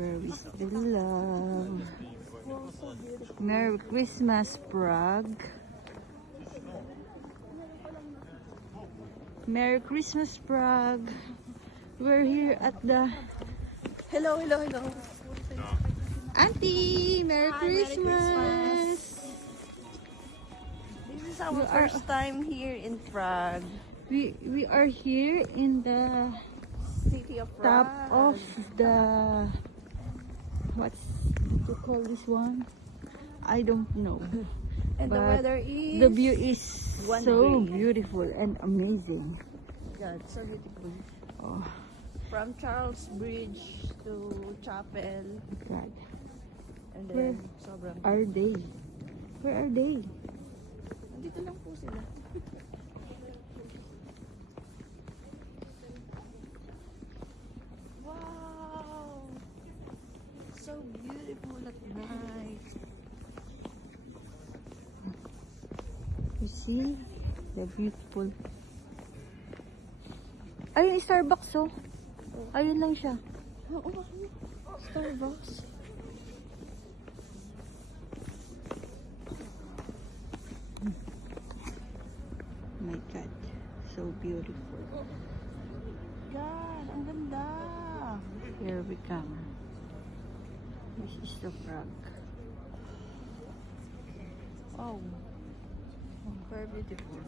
where we still love. Merry Christmas, Prague. Merry Christmas, Prague. We're here at the... Hello. Auntie! Merry Christmas! This is our first time here in Prague. We are here in the City of Prague. top of the... What's to call this one? I don't know. And the But weather is... the view is one so way. beautiful and amazing. God, so beautiful. Oh, From Charles Bridge to Chapel. God. And Where then, sobrang... are they? Where are they? Dito lang po sila. Wow! So beautiful at night. You see? The beautiful. Ayun, Starbucks, oh. Ayun lang siya. Oo, Starbucks. My God. So beautiful. God, ang ganda. Here we come. This is the Prague. Oh, very beautiful.